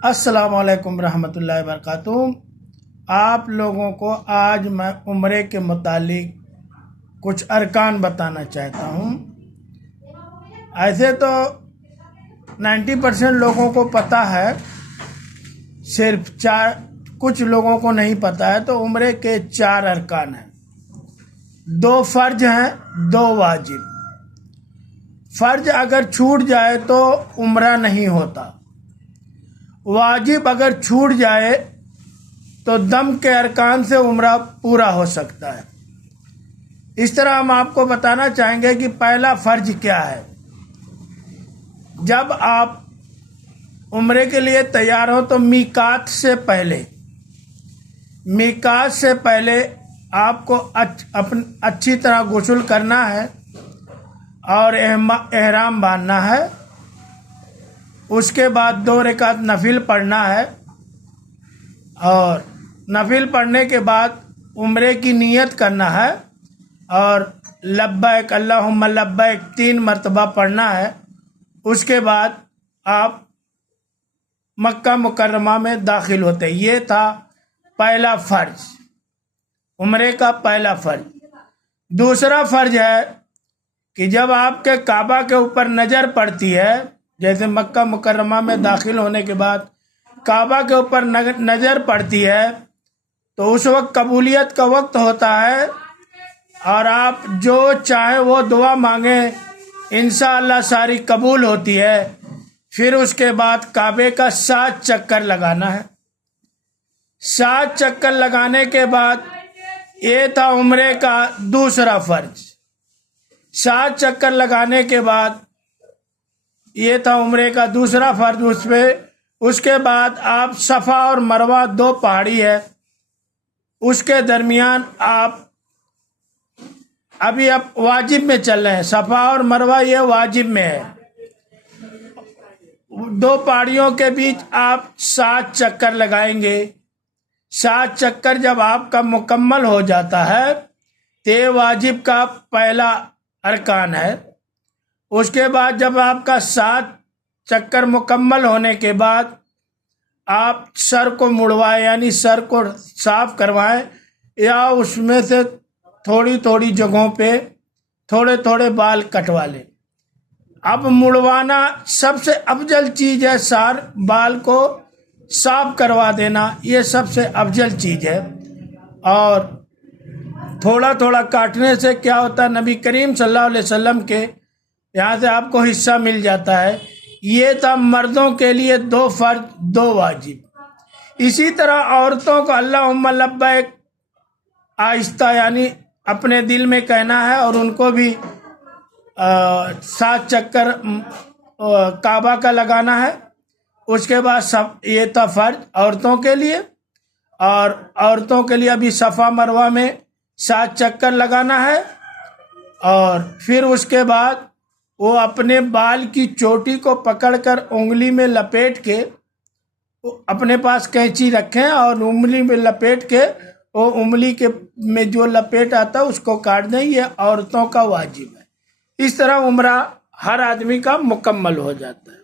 السلام علیکم رحمۃ اللہ وبرکاتہ۔ آپ لوگوں کو آج میں عمرے کے متعلق کچھ ارکان بتانا چاہتا ہوں۔ ایسے تو 90% لوگوں کو پتہ ہے، صرف کچھ لوگوں کو نہیں پتہ ہے۔ تو عمرے کے 4 ارکان ہیں، 2 فرض ہیں، 2 واجب۔ فرض اگر چھوٹ جائے تو عمرہ نہیں ہوتا، واجب اگر چھوٹ جائے تو دم کے ارکان سے عمرہ پورا ہو سکتا ہے۔ اس طرح ہم آپ کو بتانا چاہیں گے کہ پہلا فرض کیا ہے۔ جب آپ عمرے کے لیے تیار ہو تو میقات سے پہلے آپ کو اچھی طرح غسل کرنا ہے اور احرام باندھنا ہے۔ اس کے بعد 2 رکعت نفل پڑھنا ہے، اور نفل پڑھنے کے بعد عمرے کی نیت کرنا ہے اور لبیک اللہم لبیک 3 مرتبہ پڑھنا ہے۔ اس کے بعد آپ مکہ مکرمہ میں داخل ہوتے ہیں۔ یہ تھا پہلا فرض، عمرے کا پہلا فرض۔ دوسرا فرض ہے کہ جب آپ کے کعبہ کے اوپر نظر پڑتی ہے، جیسے مکہ مکرمہ میں داخل ہونے کے بعد کعبہ کے اوپر نظر پڑتی ہے تو اس وقت قبولیت کا وقت ہوتا ہے، اور آپ جو چاہیں وہ دعا مانگیں انشاءاللہ ساری قبول ہوتی ہے۔ پھر اس کے بعد کعبے کا 7 چکر لگانا ہے۔ 7 چکر لگانے کے بعد یہ تھا عمرے کا دوسرا فرض۔ 7 چکر لگانے کے بعد یہ تھا عمرے کا دوسرا فرض۔ اس کے بعد آپ صفا اور مروہ 2 پہاڑی ہے، اس کے درمیان آپ ابھی واجب میں چل رہے ہیں۔ صفا اور مروہ یہ واجب میں ہے، 2 پہاڑیوں کے بیچ آپ 7 چکر لگائیں گے۔ 7 چکر جب آپ کا مکمل ہو جاتا ہے تو یہ واجب کا پہلا ارکان ہے۔ اس کے بعد جب آپ کا 7 چکر مکمل ہونے کے بعد آپ سر کو مڑوائیں، یعنی سر کو صاف کروائیں، یا اس میں سے تھوڑی جگہوں پہ تھوڑے بال کٹوا لیں۔ اب مڑوانا سب سے افضل چیز ہے، بال کو صاف کروا دینا یہ سب سے افضل چیز ہے۔ اور تھوڑا کاٹنے سے کیا ہوتا ہے، نبی کریم صلی اللہ علیہ وسلم کے یہاں سے آپ کو حصہ مل جاتا ہے۔ یہ تھا مردوں کے لیے 2 فرض 2 واجب۔ اسی طرح عورتوں کو اللہم لبیک آہستہ یعنی اپنے دل میں کہنا ہے، اور ان کو بھی 7 چکر کعبہ کا لگانا ہے۔ اس کے بعد یہ تھا فرض عورتوں کے لیے، اور عورتوں کے لیے ابھی صفا مروہ میں 7 چکر لگانا ہے۔ اور پھر اس کے بعد وہ اپنے بال کی چوٹی کو پکڑ کر انگلی میں لپیٹ کے، اپنے پاس کینچی رکھیں اور انگلی میں لپیٹ کے وہ انگلی کے میں جو لپیٹ آتا ہے اس کو کاٹ دیں۔ یہ عورتوں کا واجب ہے۔ اس طرح عمرہ ہر آدمی کا مکمل ہو جاتا ہے۔